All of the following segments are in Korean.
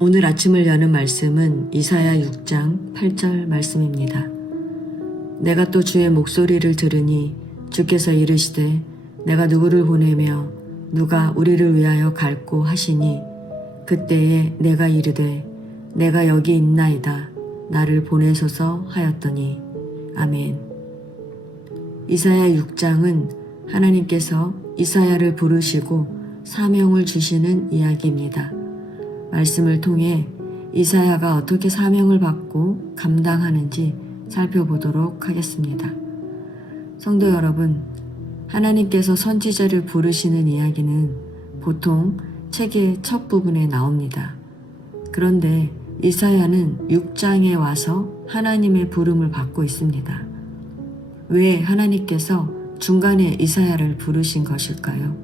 오늘 아침을 여는 말씀은 이사야 6장 8절 말씀입니다. 내가 또 주의 목소리를 들으니 주께서 이르시되 내가 누구를 보내며 누가 우리를 위하여 갈꼬 하시니 그때에 내가 이르되 내가 여기 있나이다 나를 보내소서 하였더니 아멘. 이사야 6장은 하나님께서 이사야를 부르시고 사명을 주시는 이야기입니다. 말씀을 통해 이사야가 어떻게 사명을 받고 감당하는지 살펴보도록 하겠습니다. 성도 여러분, 하나님께서 선지자를 부르시는 이야기는 보통 책의 첫 부분에 나옵니다. 그런데 이사야는 6장에 와서 하나님의 부름을 받고 있습니다. 왜 하나님께서 중간에 이사야를 부르신 것일까요?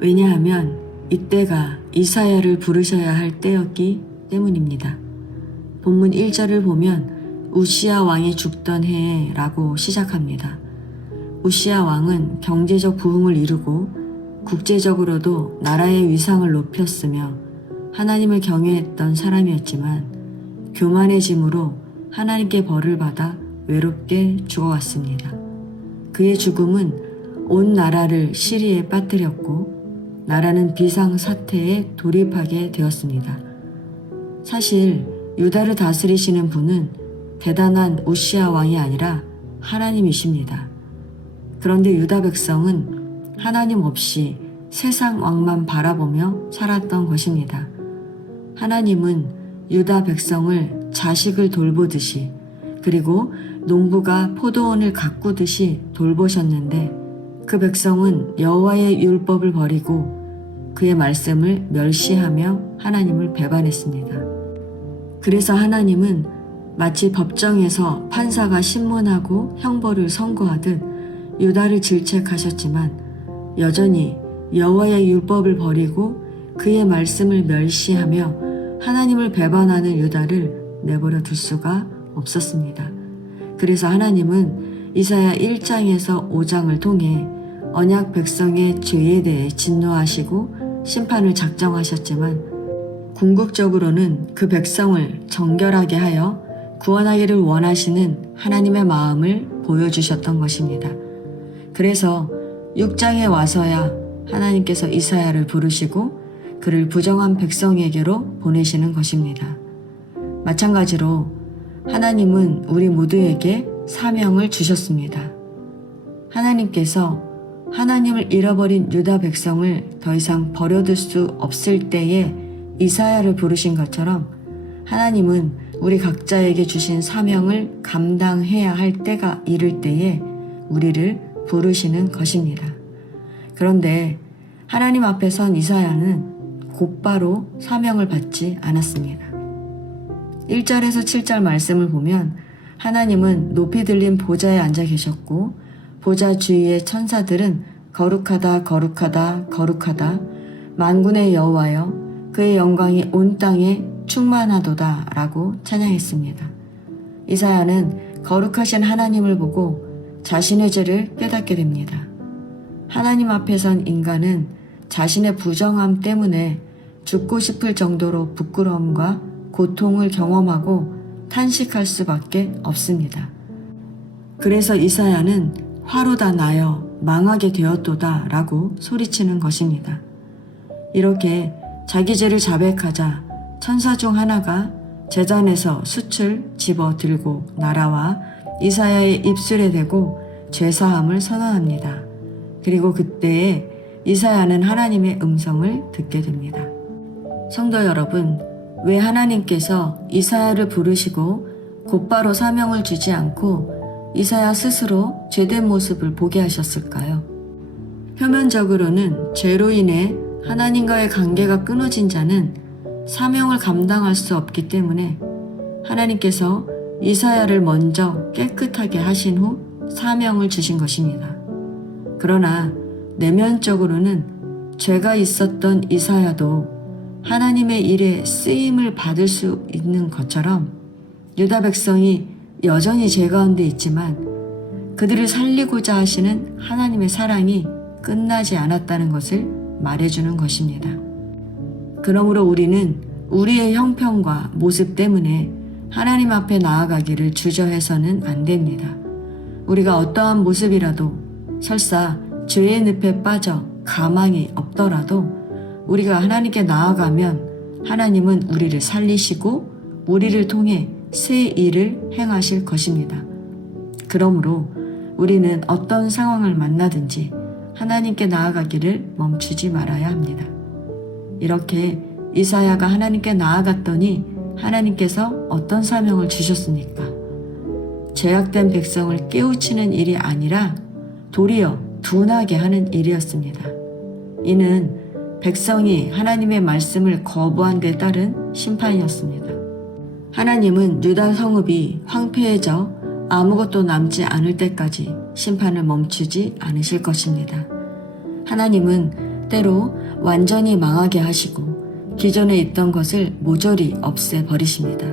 왜냐하면 이때가 이사야를 부르셔야 할 때였기 때문입니다. 본문 1절을 보면 우시야 왕이 죽던 해에 라고 시작합니다. 우시야 왕은 경제적 부흥을 이루고 국제적으로도 나라의 위상을 높였으며 하나님을 경외했던 사람이었지만 교만해짐으로 하나님께 벌을 받아 외롭게 죽어갔습니다. 그의 죽음은 온 나라를 시리에 빠뜨렸고 나라는 비상사태에 돌입하게 되었습니다. 사실 유다를 다스리시는 분은 대단한 우시야 왕이 아니라 하나님이십니다. 그런데 유다 백성은 하나님 없이 세상 왕만 바라보며 살았던 것입니다. 하나님은 유다 백성을 자식을 돌보듯이 그리고 농부가 포도원을 가꾸듯이 돌보셨는데 그 백성은 여호와의 율법을 버리고 그의 말씀을 멸시하며 하나님을 배반했습니다. 그래서 하나님은 마치 법정에서 판사가 신문하고 형벌을 선고하듯 유다를 질책하셨지만 여전히 여호와의 율법을 버리고 그의 말씀을 멸시하며 하나님을 배반하는 유다를 내버려 둘 수가 없었습니다. 그래서 하나님은 이사야 1장에서 5장을 통해 언약 백성의 죄에 대해 진노하시고 심판을 작정하셨지만 궁극적으로는 그 백성을 정결하게 하여 구원하기를 원하시는 하나님의 마음을 보여주셨던 것입니다. 그래서 6장에 와서야 하나님께서 이사야를 부르시고 그를 부정한 백성에게로 보내시는 것입니다. 마찬가지로 하나님은 우리 모두에게 사명을 주셨습니다. 하나님께서 하나님을 잃어버린 유다 백성을 더 이상 버려둘 수 없을 때에 이사야를 부르신 것처럼 하나님은 우리 각자에게 주신 사명을 감당해야 할 때가 이를 때에 우리를 부르시는 것입니다. 그런데 하나님 앞에 선 이사야는 곧바로 사명을 받지 않았습니다. 1절에서 7절 말씀을 보면 하나님은 높이 들린 보좌에 앉아 계셨고 보좌 주위의 천사들은 거룩하다 거룩하다 거룩하다 만군의 여호와여 그의 영광이 온 땅에 충만하도다 라고 찬양했습니다. 이사야는 거룩하신 하나님을 보고 자신의 죄를 깨닫게 됩니다. 하나님 앞에 선 인간은 자신의 부정함 때문에 죽고 싶을 정도로 부끄러움과 고통을 경험하고 탄식할 수밖에 없습니다. 그래서 이사야는 화로다 나여 망하게 되었도다 라고 소리치는 것입니다. 이렇게 자기 죄를 자백하자 천사 중 하나가 제단에서 숯을 집어 들고 날아와 이사야의 입술에 대고 죄사함을 선언합니다. 그리고 그때에 이사야는 하나님의 음성을 듣게 됩니다. 성도 여러분, 왜 하나님께서 이사야를 부르시고 곧바로 사명을 주지 않고 이사야 스스로 죄된 모습을 보게 하셨을까요? 표면적으로는 죄로 인해 하나님과의 관계가 끊어진 자는 사명을 감당할 수 없기 때문에 하나님께서 이사야를 먼저 깨끗하게 하신 후 사명을 주신 것입니다. 그러나 내면적으로는 죄가 있었던 이사야도 하나님의 일에 쓰임을 받을 수 있는 것처럼 유다 백성이 여전히 죄 가운데 있지만 그들을 살리고자 하시는 하나님의 사랑이 끝나지 않았다는 것을 말해주는 것입니다. 그러므로 우리는 우리의 형편과 모습 때문에 하나님 앞에 나아가기를 주저해서는 안 됩니다. 우리가 어떠한 모습이라도 설사 죄의 늪에 빠져 가망이 없더라도 우리가 하나님께 나아가면 하나님은 우리를 살리시고 우리를 통해 새 일을 행하실 것입니다. 그러므로 우리는 어떤 상황을 만나든지 하나님께 나아가기를 멈추지 말아야 합니다. 이렇게 이사야가 하나님께 나아갔더니 하나님께서 어떤 사명을 주셨습니까? 죄악된 백성을 깨우치는 일이 아니라 도리어 둔하게 하는 일이었습니다. 이는 백성이 하나님의 말씀을 거부한 데 따른 심판이었습니다. 하나님은 유다 성읍이 황폐해져 아무것도 남지 않을 때까지 심판을 멈추지 않으실 것입니다. 하나님은 때로 완전히 망하게 하시고 기존에 있던 것을 모조리 없애버리십니다.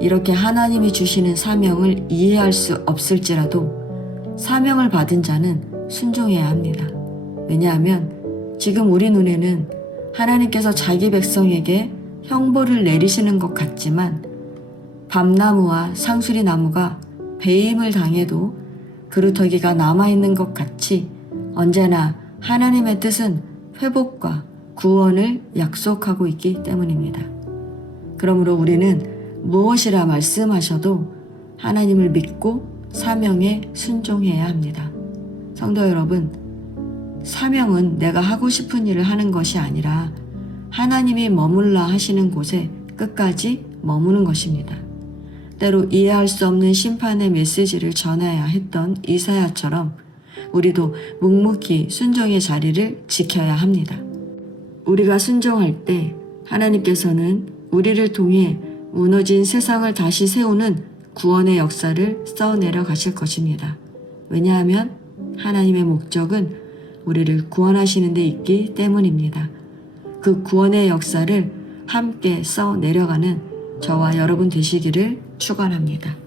이렇게 하나님이 주시는 사명을 이해할 수 없을지라도 사명을 받은 자는 순종해야 합니다. 왜냐하면 지금 우리 눈에는 하나님께서 자기 백성에게 형벌을 내리시는 것 같지만 밤나무와 상수리 나무가 배임을 당해도 그루터기가 남아있는 것 같이 언제나 하나님의 뜻은 회복과 구원을 약속하고 있기 때문입니다. 그러므로 우리는 무엇이라 말씀하셔도 하나님을 믿고 사명에 순종해야 합니다. 성도 여러분, 사명은 내가 하고 싶은 일을 하는 것이 아니라 하나님이 머물라 하시는 곳에 끝까지 머무는 것입니다. 때로 이해할 수 없는 심판의 메시지를 전해야 했던 이사야처럼 우리도 묵묵히 순종의 자리를 지켜야 합니다. 우리가 순종할 때 하나님께서는 우리를 통해 무너진 세상을 다시 세우는 구원의 역사를 써내려 가실 것입니다. 왜냐하면 하나님의 목적은 우리를 구원하시는 데 있기 때문입니다. 그 구원의 역사를 함께 써내려가는 저와 여러분 되시기를 축원합니다.